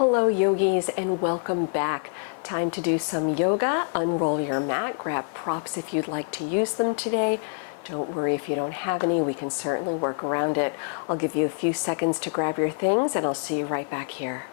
Hello yogis and welcome back. Time to do some yoga. Unroll your mat, grab props if you'd like to use them today. Don't worry if you don't have any, we can certainly work around it. I'll give you a few seconds to grab your things and I'll see you right back here.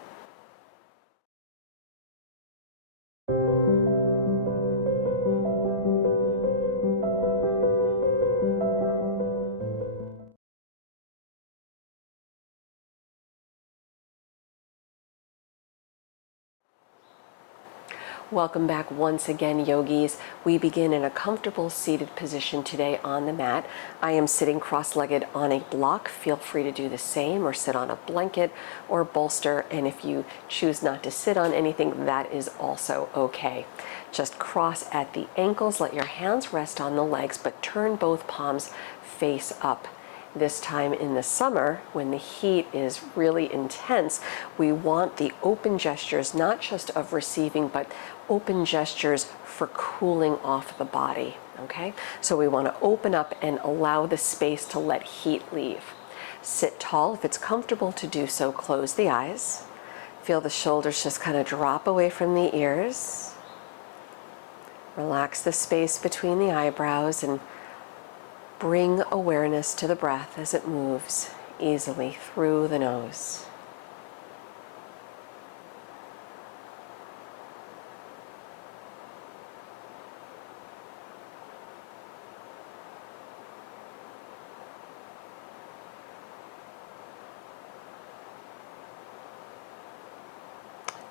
Welcome back once again, yogis. We begin in a comfortable seated position today on the mat. I am sitting cross-legged on a block. Feel free to do the same or sit on a blanket or bolster. And if you choose not to sit on anything, that is also okay. Just cross at the ankles. Let your hands rest on the legs, but turn both palms face up. This time in the summer, when the heat is really intense, we want the open gestures, not just of receiving, but open gestures for cooling off the body, okay? So we want to open up and allow the space to let heat leave. Sit tall. If it's comfortable to do so, close the eyes. Feel the shoulders just kind of drop away from the ears. Relax the space between the eyebrows and bring awareness to the breath as it moves easily through the nose.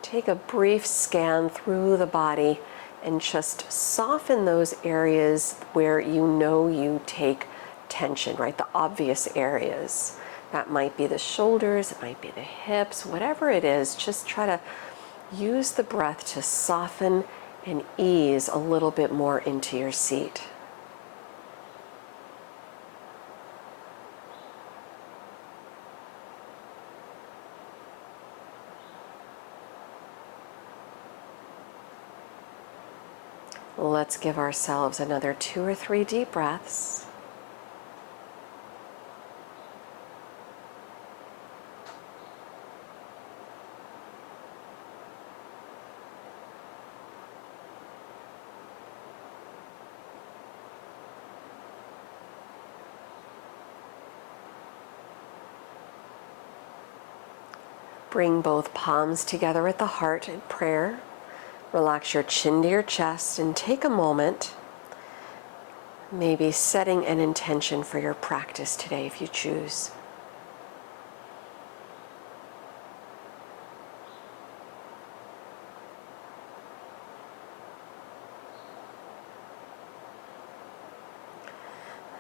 Take a brief scan through the body and just soften those areas where you know you take tension, right? The obvious areas. That might be the shoulders, it might be the hips, whatever it is, just try to use the breath to soften and ease a little bit more into your seat. Let's give ourselves another 2 or 3 deep breaths. Bring both palms together at the heart in prayer. Relax your chin to your chest and take a moment, maybe setting an intention for your practice today if you choose.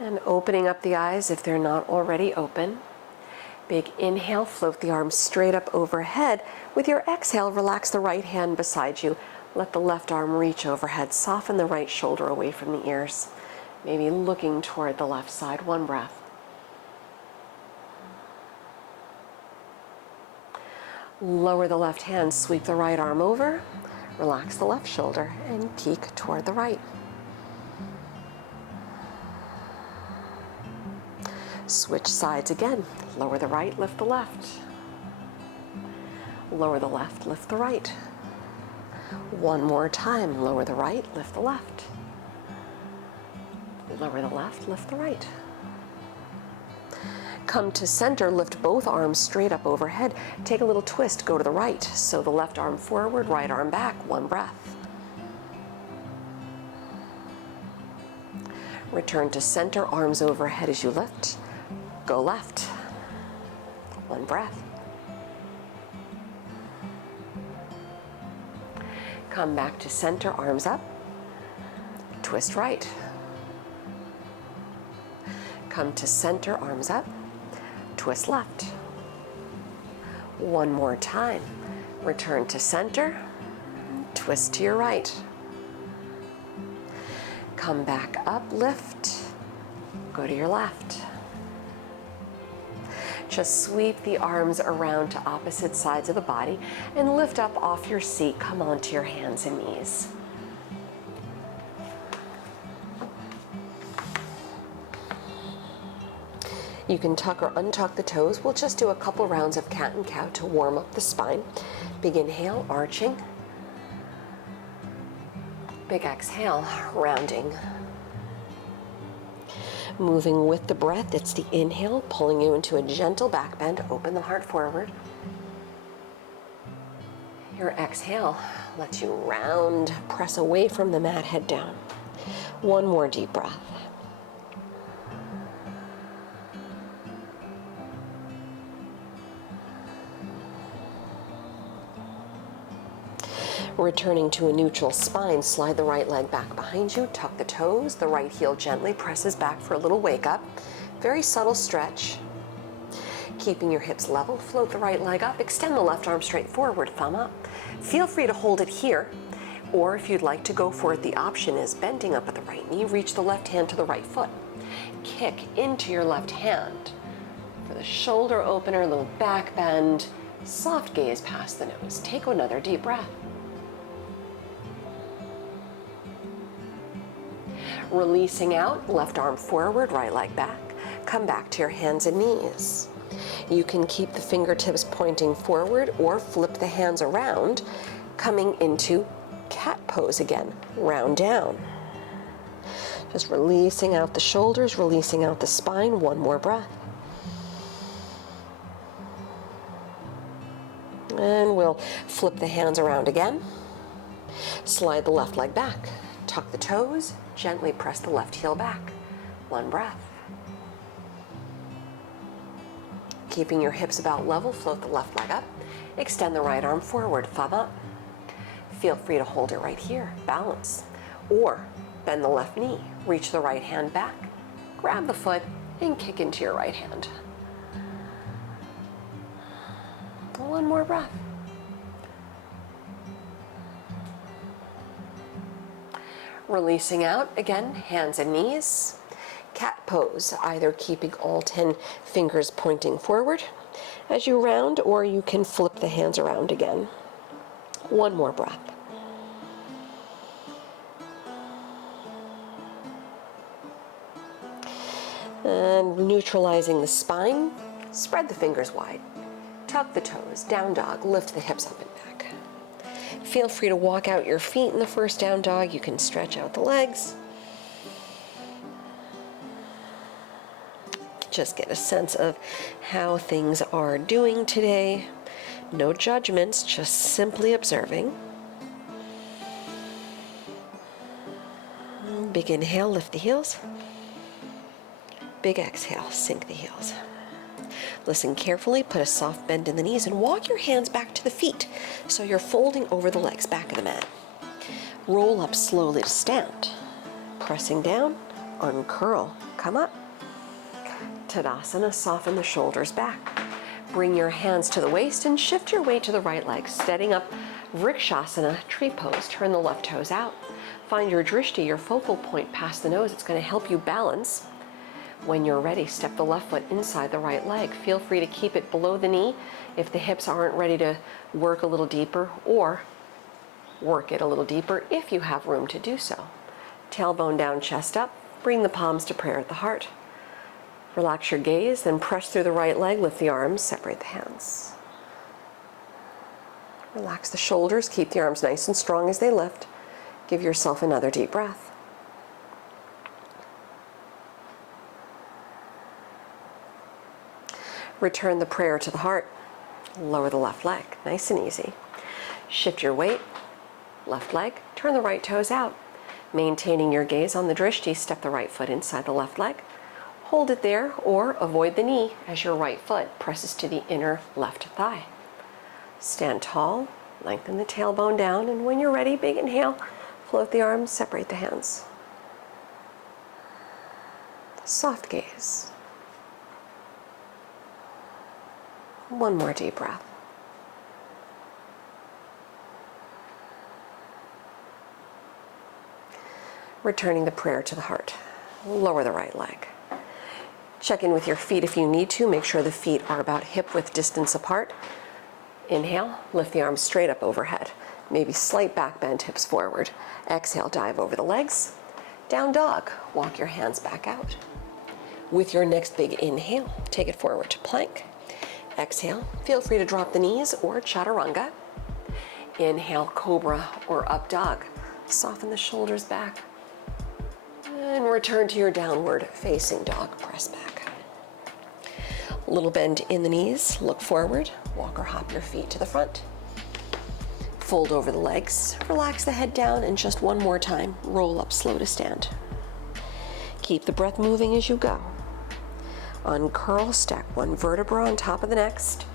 And opening up the eyes if they're not already open. Big inhale, float the arms straight up overhead. With your exhale, relax the right hand beside you. Let the left arm reach overhead. Soften the right shoulder away from the ears. Maybe looking toward the left side. One breath. Lower the left hand, sweep the right arm over. Relax the left shoulder and peek toward the right. Switch sides again. Lower the right, lift the left. Lower the left, lift the right. One more time. Lower the right, lift the left. Lower the left, lift the right. Come to center, lift both arms straight up overhead. Take a little twist, go to the right. So the left arm forward, right arm back. One breath. Return to center, arms overhead as you lift. Go left. One breath. Come back to center, arms up. Twist right. Come to center, arms up. Twist left. One more time. Return to center. Twist to your right. Come back up, lift. Go to your left. Just sweep the arms around to opposite sides of the body and lift up off your seat. Come onto your hands and knees. You can tuck or untuck the toes. We'll just do a couple rounds of cat and cow to warm up the spine. Big inhale, arching. Big exhale, rounding. Moving with the breath, it's the inhale, pulling you into a gentle back bend. Open the heart forward. Your exhale lets you round, press away from the mat, head down. One more deep breath. Returning to a neutral spine, slide the right leg back behind you, tuck the toes, the right heel gently presses back for a little wake up. Very subtle stretch. Keeping your hips level, float the right leg up, extend the left arm straight forward, thumb up. Feel free to hold it here, or if you'd like to go for it, the option is bending up at the right knee, reach the left hand to the right foot. Kick into your left hand. For the shoulder opener, little back bend, soft gaze past the nose. Take another deep breath. Releasing out, left arm forward, right leg back. Come back to your hands and knees. You can keep the fingertips pointing forward or flip the hands around, coming into cat pose again, round down. Just releasing out the shoulders, releasing out the spine, one more breath. And we'll flip the hands around again. Slide the left leg back. Tuck the toes, gently press the left heel back. One breath. Keeping your hips about level, float the left leg up. Extend the right arm forward, thumb up. Feel free to hold it right here, balance. Or bend the left knee, reach the right hand back, grab the foot, and kick into your right hand. One more breath. Releasing out, again, hands and knees. Cat pose, either keeping all 10 fingers pointing forward as you round, or you can flip the hands around again. One more breath. And neutralizing the spine, spread the fingers wide. Tuck the toes, down dog, lift the hips up and back. Feel free to walk out your feet in the first down dog. You can stretch out the legs. Just get a sense of how things are doing today. No judgments, just simply observing. Big inhale, lift the heels. Big exhale, sink the heels. Listen carefully, put a soft bend in the knees and walk your hands back to the feet so you're folding over the legs, back of the mat. Roll up slowly to stand. Pressing down, uncurl, come up. Tadasana, soften the shoulders back. Bring your hands to the waist and shift your weight to the right leg, steadying up Vrikshasana, tree pose. Turn the left toes out. Find your drishti, your focal point past the nose. It's going to help you balance. When you're ready, step the left foot inside the right leg. Feel free to keep it below the knee if the hips aren't ready to work a little deeper, or work it a little deeper if you have room to do so. Tailbone down, chest up. Bring the palms to prayer at the heart. Relax your gaze, then press through the right leg, lift the arms, separate the hands. Relax the shoulders, keep the arms nice and strong as they lift. Give yourself another deep breath. Return the prayer to the heart. Lower the left leg, nice and easy. Shift your weight, left leg, turn the right toes out. Maintaining your gaze on the drishti, step the right foot inside the left leg. Hold it there, or avoid the knee as your right foot presses to the inner left thigh. Stand tall, lengthen the tailbone down, and when you're ready, big inhale, float the arms, separate the hands. Soft gaze. One more deep breath. Returning the prayer to the heart. Lower the right leg. Check in with your feet if you need to. Make sure the feet are about hip-width distance apart. Inhale, lift the arms straight up overhead. Maybe slight back bend, hips forward. Exhale, dive over the legs. Down dog, walk your hands back out. With your next big inhale, take it forward to plank. Exhale, feel free to drop the knees or chaturanga. Inhale, cobra or up dog. Soften the shoulders back. And return to your downward facing dog, press back. A little bend in the knees, look forward, walk or hop your feet to the front. Fold over the legs, relax the head down, and just one more time, roll up slow to stand. Keep the breath moving as you go. Uncurl, stack one vertebra on top of the next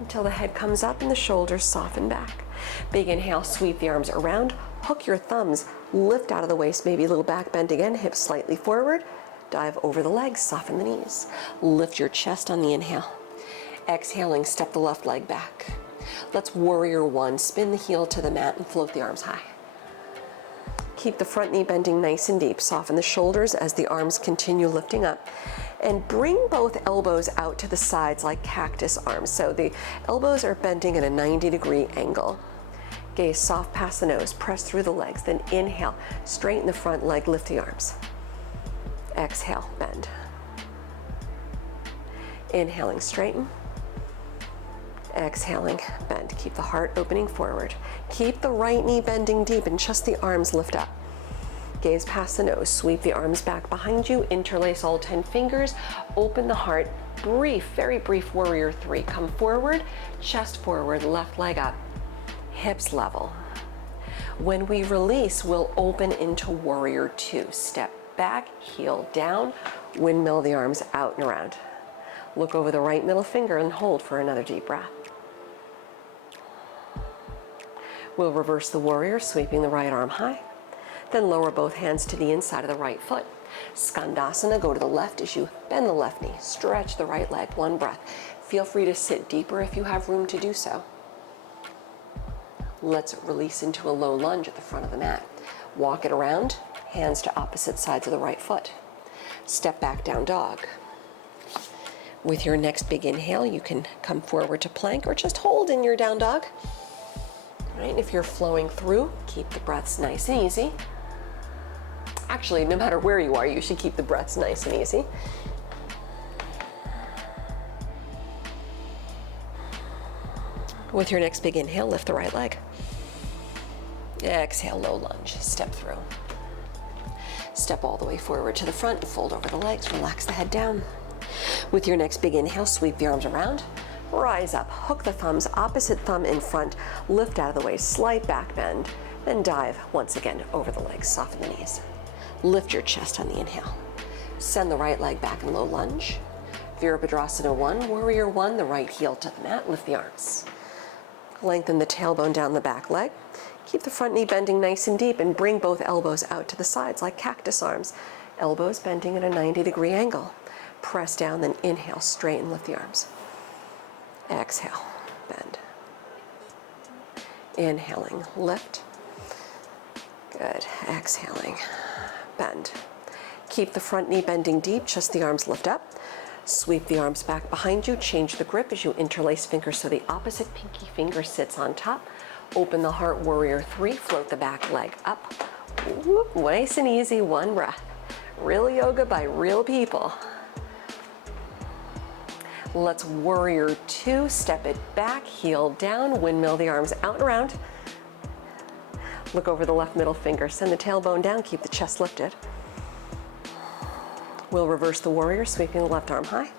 until the head comes up and the shoulders soften back. Big inhale, sweep the arms around, hook your thumbs, lift out of the waist, maybe a little back bend again, hips slightly forward, dive over the legs, soften the knees. Lift your chest on the inhale. Exhaling, step the left leg back. Let's warrior one, spin the heel to the mat and float the arms high. Keep the front knee bending nice and deep. Soften the shoulders as the arms continue lifting up. And bring both elbows out to the sides like cactus arms. So the elbows are bending at a 90-degree angle. Gaze soft past the nose, press through the legs, then inhale, straighten the front leg, lift the arms. Exhale, bend. Inhaling, straighten. Exhaling, bend. Keep the heart opening forward. Keep the right knee bending deep and just the arms lift up. Gaze past the nose, sweep the arms back behind you, interlace all 10 fingers, open the heart, brief, very brief warrior three. Come forward, chest forward, left leg up, hips level. When we release, we'll open into warrior two. Step back, heel down, windmill the arms out and around. Look over the right middle finger and hold for another deep breath. We'll reverse the warrior, sweeping the right arm high. Then lower both hands to the inside of the right foot. Skandasana, go to the left as you bend the left knee. Stretch the right leg, one breath. Feel free to sit deeper if you have room to do so. Let's release into a low lunge at the front of the mat. Walk it around, hands to opposite sides of the right foot. Step back, down dog. With your next big inhale, you can come forward to plank or just hold in your down dog. Right, if you're flowing through, keep the breaths nice and easy. Actually, no matter where you are, you should keep the breaths nice and easy. With your next big inhale, lift the right leg. Exhale, low lunge, step through. Step all the way forward to the front, fold over the legs, relax the head down. With your next big inhale, sweep the arms around. Rise up, hook the thumbs, opposite thumb in front, lift out of the way, slight back bend, then dive once again over the legs, soften the knees. Lift your chest on the inhale. Send the right leg back in low lunge. Virabhadrasana 1, warrior 1, the right heel to the mat, lift the arms. Lengthen the tailbone down the back leg. Keep the front knee bending nice and deep and bring both elbows out to the sides like cactus arms. Elbows bending at a 90-degree angle. Press down, then inhale, straighten, lift the arms. Exhale, bend. Inhaling, lift. Good. Exhaling, bend. Keep the front knee bending deep, just the arms lift up. Sweep the arms back behind you. Change the grip as you interlace fingers so the opposite pinky finger sits on top. Open the heart, warrior three. Float the back leg up. Whoop, nice and easy, one breath. Real yoga by real people. Let's warrior two, step it back, heel down, windmill the arms out and around. Look over the left middle finger, send the tailbone down, keep the chest lifted. We'll reverse the warrior, sweeping the left arm high.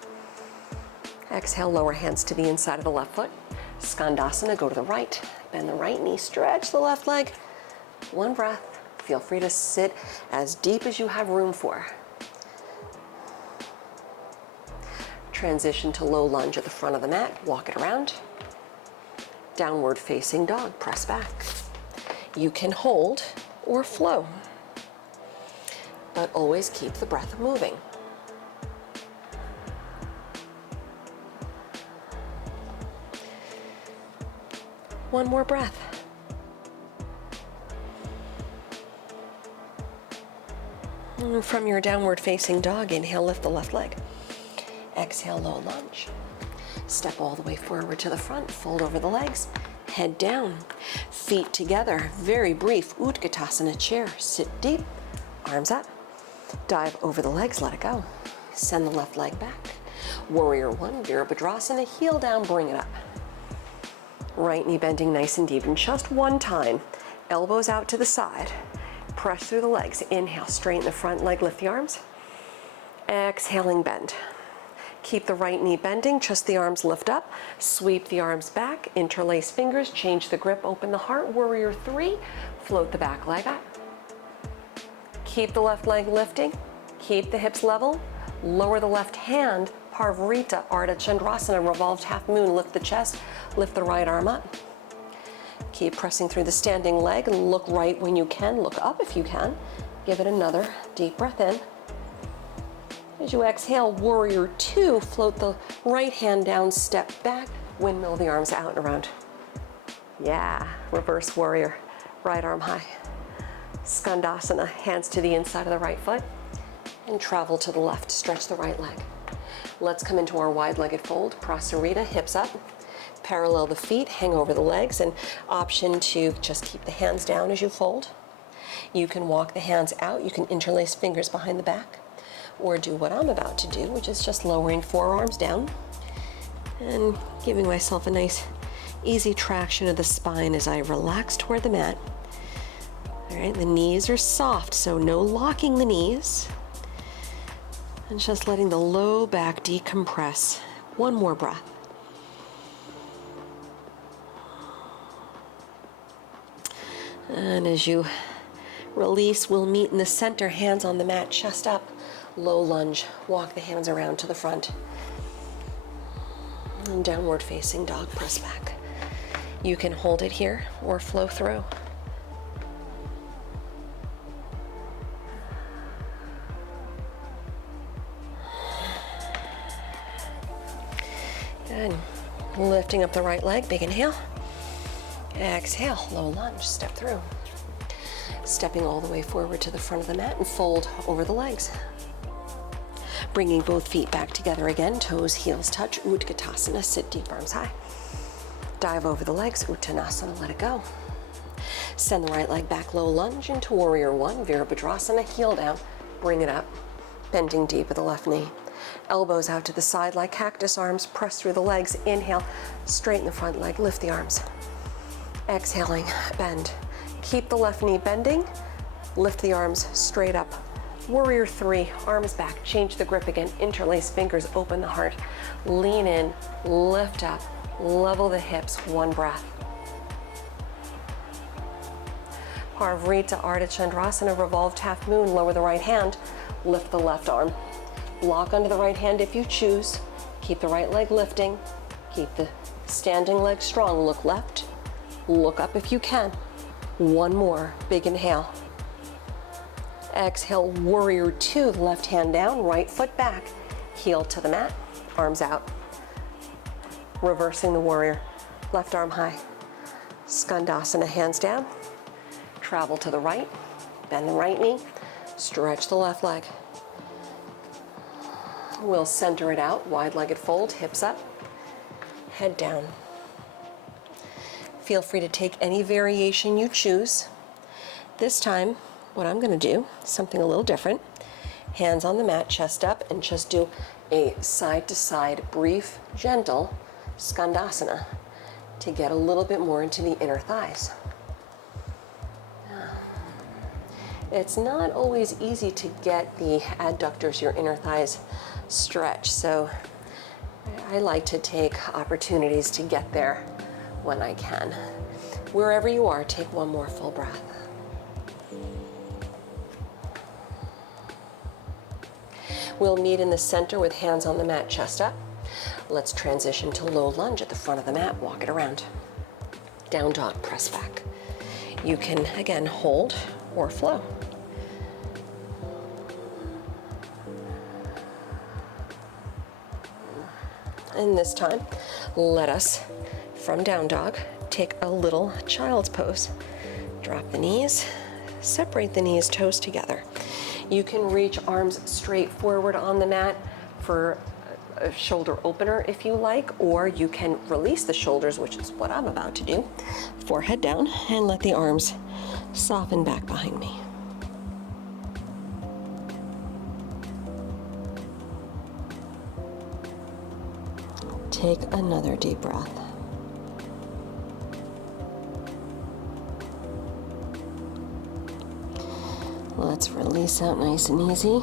Exhale, lower hands to the inside of the left foot. Skandasana, go to the right, bend the right knee, stretch the left leg. One breath, feel free to sit as deep as you have room for. Transition to low lunge at the front of the mat, walk it around. Downward facing dog, press back. You can hold or flow, but always keep the breath moving. One more breath. And from your downward facing dog, inhale, lift the left leg. Exhale, low lunge. Step all the way forward to the front, fold over the legs, head down, feet together, very brief, Utkatasana chair. Sit deep, arms up, dive over the legs, let it go. Send the left leg back. Warrior one, Virabhadrasana, heel down, bring it up. Right knee bending nice and deep, and just one time. Elbows out to the side. Press through the legs. Inhale, straighten the front leg, lift the arms. Exhaling, bend. Keep the right knee bending, just the arms lift up. Sweep the arms back, interlace fingers, change the grip, open the heart. Warrior three, float the back leg up. Keep the left leg lifting, keep the hips level. Lower the left hand, Parvarita, Ardha Chandrasana, revolved half moon, lift the chest, lift the right arm up. Keep pressing through the standing leg, look right when you can, look up if you can. Give it another deep breath in. As you exhale, warrior two, float the right hand down, step back, windmill the arms out and around. Yeah, reverse warrior, right arm high. Skandasana, hands to the inside of the right foot, and travel to the left, stretch the right leg. Let's come into our wide-legged fold, Prasarita, hips up, parallel the feet, hang over the legs, and option to just keep the hands down as you fold. You can walk the hands out, you can interlace fingers behind the back, or do what I'm about to do, which is just lowering forearms down and giving myself a nice, easy traction of the spine as I relax toward the mat. All right, the knees are soft, so no locking the knees. And just letting the low back decompress. One more breath. And as you release, we'll meet in the center, hands on the mat, chest up, low lunge. Walk the hands around to the front. And downward facing dog, press back. You can hold it here or flow through. Good. Lifting up the right leg, big inhale. Exhale, low lunge, step through. Stepping all the way forward to the front of the mat and fold over the legs. Bringing both feet back together again, toes, heels touch, Utkatasana, sit deep, arms high. Dive over the legs, Uttanasana, let it go. Send the right leg back, low lunge into warrior one, Virabhadrasana, heel down, bring it up, bending deep with the left knee. Elbows out to the side like cactus arms, press through the legs, inhale, straighten the front leg, lift the arms. Exhaling, bend. Keep the left knee bending, lift the arms straight up. Warrior three, arms back, change the grip again, interlace fingers, open the heart, lean in, lift up, level the hips, one breath. Parvarita, Ardha Chandrasana, revolved half moon, lower the right hand, lift the left arm. Block under the right hand if you choose. Keep the right leg lifting. Keep the standing leg strong. Look left. Look up if you can. One more. Big inhale. Exhale, warrior two. Left hand down, right foot back. Heel to the mat, arms out. Reversing the warrior. Left arm high. Skandasana, hands down. Travel to the right. Bend the right knee. Stretch the left leg. We'll center it out, wide-legged fold, hips up, head down. Feel free to take any variation you choose. This time, what I'm going to do is something a little different. Hands on the mat, chest up, and just do a side-to-side, brief, gentle Skandasana to get a little bit more into the inner thighs. It's not always easy to get the adductors, your inner thighs, stretch, so I like to take opportunities to get there when I can. Wherever you are, take one more full breath. We'll meet in the center with hands on the mat, chest up. Let's transition to low lunge at the front of the mat, walk it around. Down dog, press back. You can, again, hold or flow. And this time, let us, from down dog, take a little child's pose. Drop the knees, separate the knees, toes together. You can reach arms straight forward on the mat for a shoulder opener if you like, or you can release the shoulders, which is what I'm about to do. Forehead down, and let the arms soften back behind me. Take another deep breath. Let's release out nice and easy.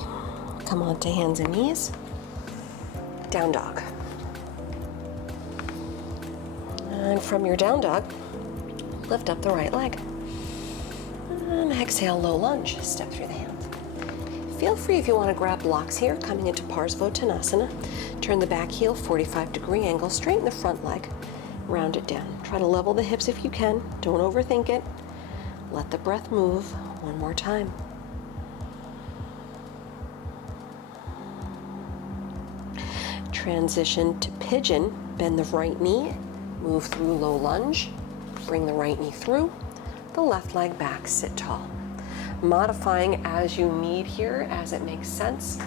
Come on to hands and knees. Down dog. And from your down dog, lift up the right leg. And exhale, low lunge. Step through the hands. Feel free if you want to grab blocks here, coming into Parsvottanasana. Turn the back heel, 45-degree angle, straighten the front leg, round it down. Try to level the hips if you can. Don't overthink it. Let the breath move. One more time. Transition to pigeon. Bend the right knee, move through low lunge, bring the right knee through, the left leg back, sit tall. Modifying as you need here, as it makes sense.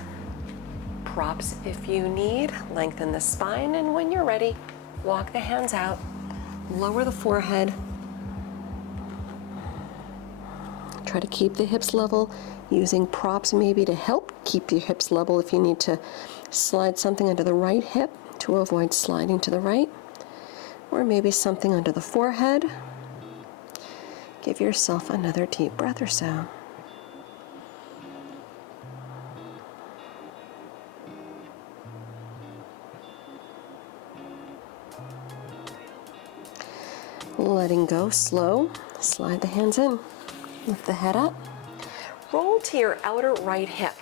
Props if you need, lengthen the spine, and when you're ready, walk the hands out, lower the forehead. Try to keep the hips level, using props maybe to help keep your hips level if you need to slide something under the right hip to avoid sliding to the right, or maybe something under the forehead. Give yourself another deep breath or so. Letting go, slow, slide the hands in, lift the head up, roll to your outer right hip,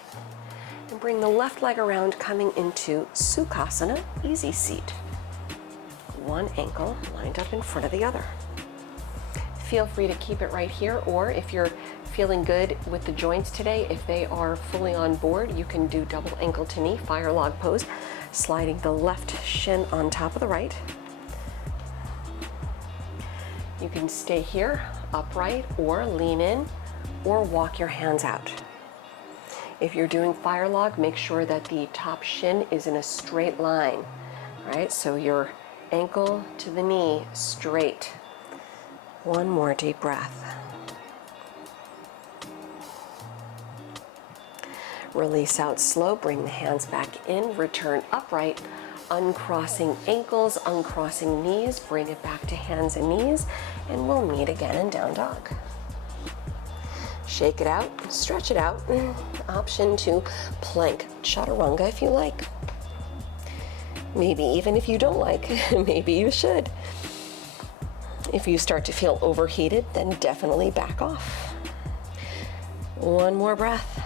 and bring the left leg around, coming into Sukhasana, easy seat. One ankle lined up in front of the other. Feel free to keep it right here, or if you're feeling good with the joints today, if they are fully on board, you can do double ankle to knee, fire log pose, sliding the left shin on top of the right. You can stay here, upright, or lean in, or walk your hands out. If you're doing fire log, make sure that the top shin is in a straight line, right? So your ankle to the knee, straight. One more deep breath. Release out slow, bring the hands back in, return upright, uncrossing ankles, uncrossing knees, bring it back to hands and knees, and we'll meet again in down dog. Shake it out, stretch it out. Option to plank chaturanga if you like. Maybe even if you don't like, maybe you should. If you start to feel overheated, then definitely back off. One more breath.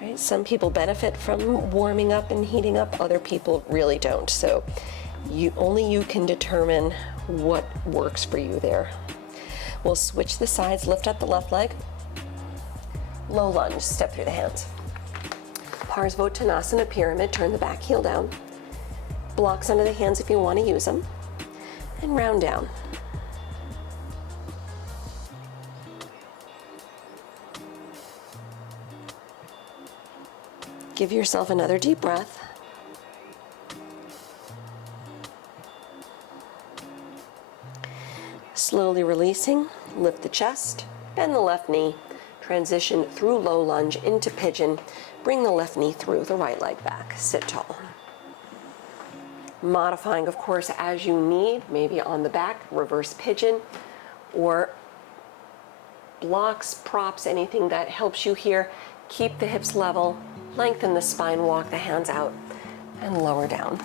Right? Some people benefit from warming up and heating up, other people really don't. So only you can determine what works for you there. We'll switch the sides, lift up the left leg, low lunge, step through the hands. Parsvottanasana pyramid, turn the back heel down. Blocks under the hands if you want to use them. And round down. Give yourself another deep breath. Slowly releasing, lift the chest, bend the left knee, transition through low lunge into pigeon, bring the left knee through, the right leg back, sit tall. Modifying, of course, as you need, maybe on the back, reverse pigeon, or blocks, props, anything that helps you here. Keep the hips level, lengthen the spine, walk the hands out, and lower down.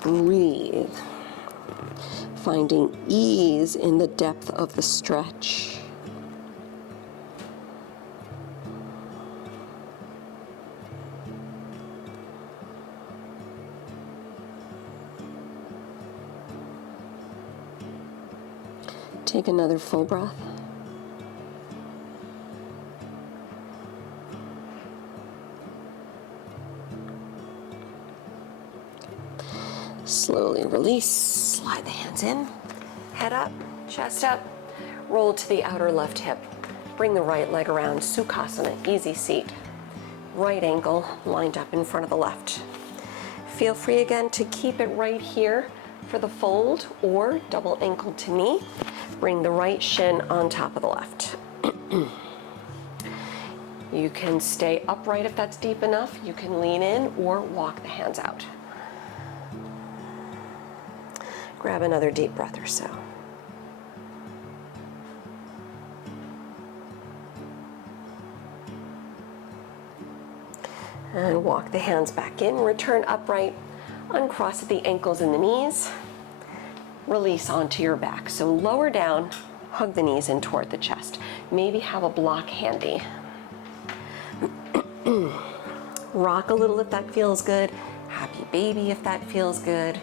Breathe. Finding ease in the depth of the stretch. Take another full breath. Slowly release, slide the hands in, head up, chest up, roll to the outer left hip. Bring the right leg around, Sukhasana, easy seat. Right ankle lined up in front of the left. Feel free again to keep it right here for the fold or double ankle to knee. Bring the right shin on top of the left. You can stay upright if that's deep enough. You can lean in or walk the hands out. Grab another deep breath or so. And walk the hands back in, return upright, uncross at the ankles and the knees, release onto your back. So lower down, hug the knees in toward the chest. Maybe have a block handy. Rock a little if that feels good. Happy baby if that feels good.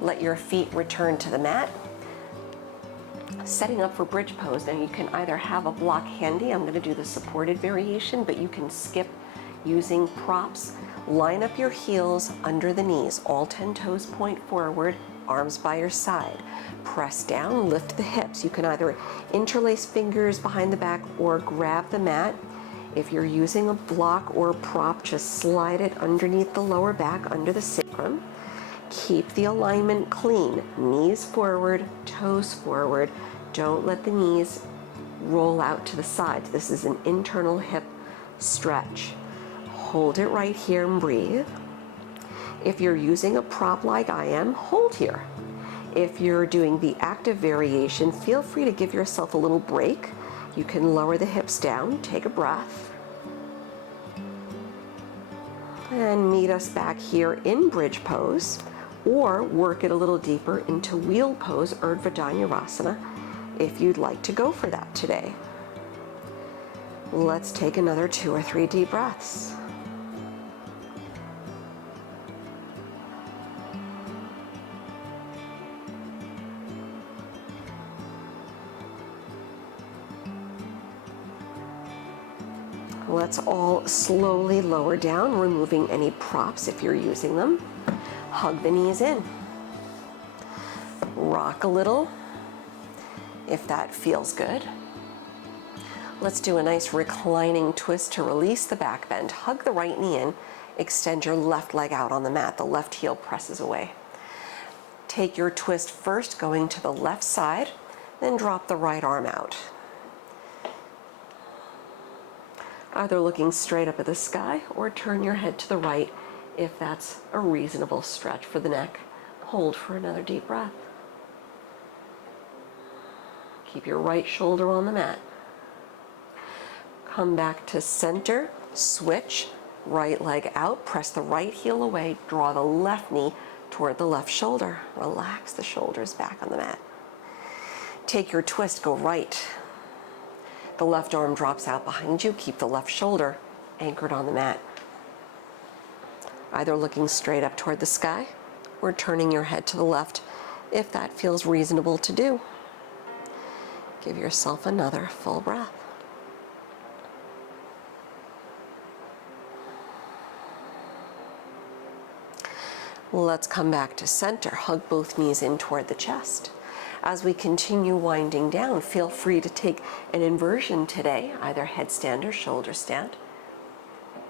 Let your feet return to the mat. Setting up for bridge pose. Now you can either have a block handy. I'm going to do the supported variation, but you can skip using props. Line up your heels under the knees. All 10 toes point forward, arms by your side. Press down, lift the hips. You can either interlace fingers behind the back or grab the mat. If you're using a block or a prop, just slide it underneath the lower back, under the sacrum. Keep the alignment clean. Knees forward, toes forward. Don't let the knees roll out to the sides. This is an internal hip stretch. Hold it right here and breathe. If you're using a prop like I am, hold here. If you're doing the active variation, feel free to give yourself a little break. You can lower the hips down, take a breath. And meet us back here in bridge pose, or work it a little deeper into wheel pose, Urdhva Dhanurasana, if you'd like to go for that today. Let's take another 2 or 3 deep breaths. Let's all slowly lower down, removing any props if you're using them. Hug the knees in. Rock a little if that feels good. Let's do a nice reclining twist to release the back bend. Hug the right knee in, extend your left leg out on the mat. The left heel presses away. Take your twist first, going to the left side, then drop the right arm out. Either looking straight up at the sky or turn your head to the right if that's a reasonable stretch for the neck. Hold for another deep breath. Keep your right shoulder on the mat. Come back to center, switch, right leg out, press the right heel away, draw the left knee toward the left shoulder. Relax the shoulders back on the mat. Take your twist, go right. The left arm drops out behind you. Keep the left shoulder anchored on the mat. Either looking straight up toward the sky or turning your head to the left if that feels reasonable to do. Give yourself another full breath. Let's come back to center. Hug both knees in toward the chest. As we continue winding down, feel free to take an inversion today, either headstand or shoulder stand,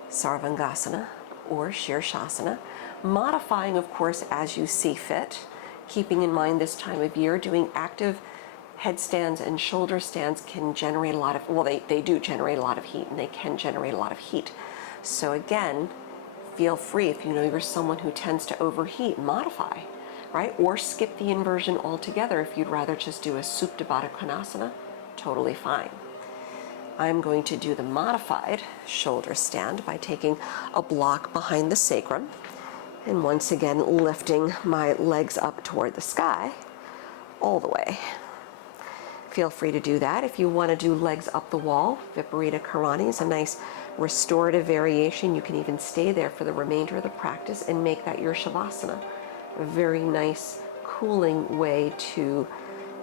Sarvangasana or Shirshasana, modifying, of course, as you see fit, keeping in mind this time of year, doing active headstands and shoulder stands can generate a lot of, well, they do generate a lot of heat, and they can generate a lot of heat. So again, feel free, if you know you're someone who tends to overheat, modify. Right? Or skip the inversion altogether if you'd rather just do a Supta Baddha Konasana, totally fine. I'm going to do the modified shoulder stand by taking a block behind the sacrum and once again lifting my legs up toward the sky all the way. Feel free to do that. If you want to do legs up the wall, Viparita Karani is a nice restorative variation. You can even stay there for the remainder of the practice and make that your Shavasana. A very nice cooling way to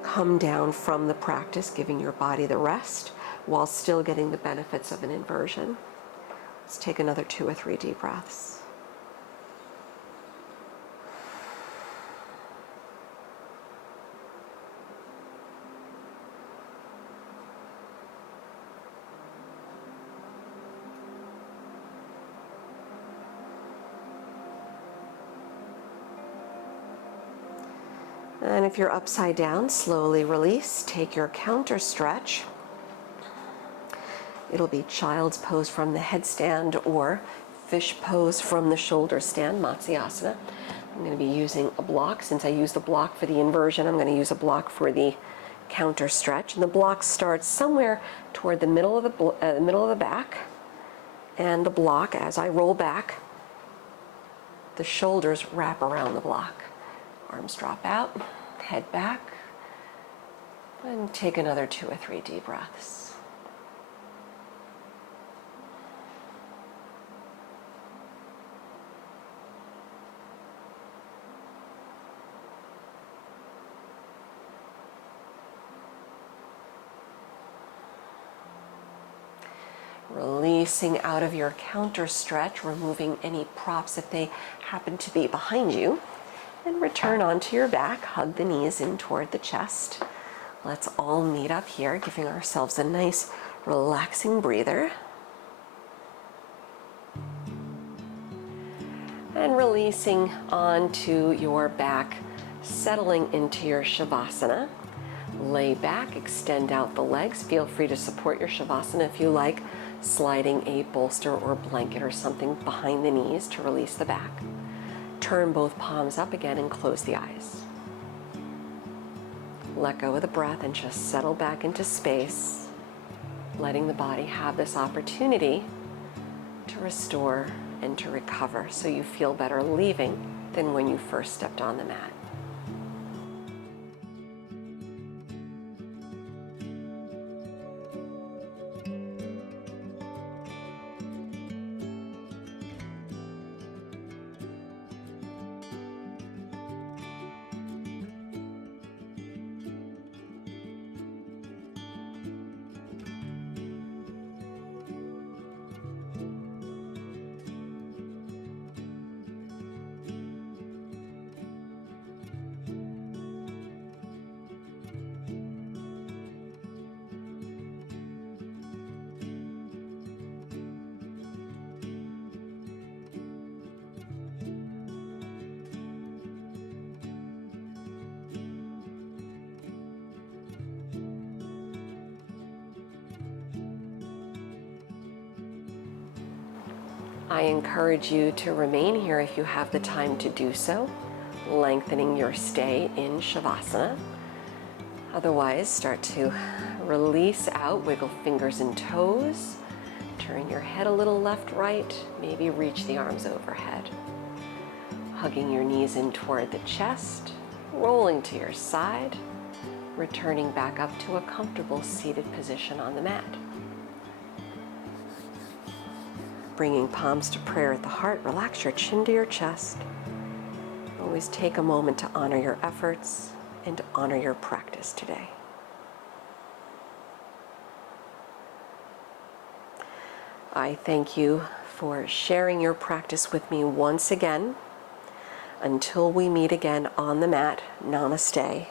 come down from the practice, giving your body the rest while still getting the benefits of an inversion. Let's take another 2 or 3 deep breaths. And if you're upside down, slowly release. Take your counter stretch. It'll be child's pose from the headstand or fish pose from the shoulder stand, Matsyasana. I'm going to be using a block. Since I used the block for the inversion, I'm going to use a block for the counter stretch. And the block starts somewhere toward the middle of the back. And the block, as I roll back, the shoulders wrap around the block. Arms drop out, head back, and take another 2 or 3 deep breaths. Releasing out of your counter stretch, removing any props if they happen to be behind you, and return onto your back. Hug the knees in toward the chest. Let's all meet up here, giving ourselves a nice relaxing breather. And releasing onto your back, settling into your Shavasana. Lay back, extend out the legs. Feel free to support your Shavasana if you like, sliding a bolster or blanket or something behind the knees to release the back. Turn both palms up again and close the eyes. Let go of the breath and just settle back into space, letting the body have this opportunity to restore and to recover so you feel better leaving than when you first stepped on the mat. I encourage you to remain here if you have the time to do so, lengthening your stay in Shavasana. Otherwise, start to release out, wiggle fingers and toes, turn your head a little left, right, maybe reach the arms overhead. Hugging your knees in toward the chest, rolling to your side, returning back up to a comfortable seated position on the mat. Bringing palms to prayer at the heart, relax your chin to your chest. Always take a moment to honor your efforts and to honor your practice today. I thank you for sharing your practice with me once again. Until we meet again on the mat, namaste.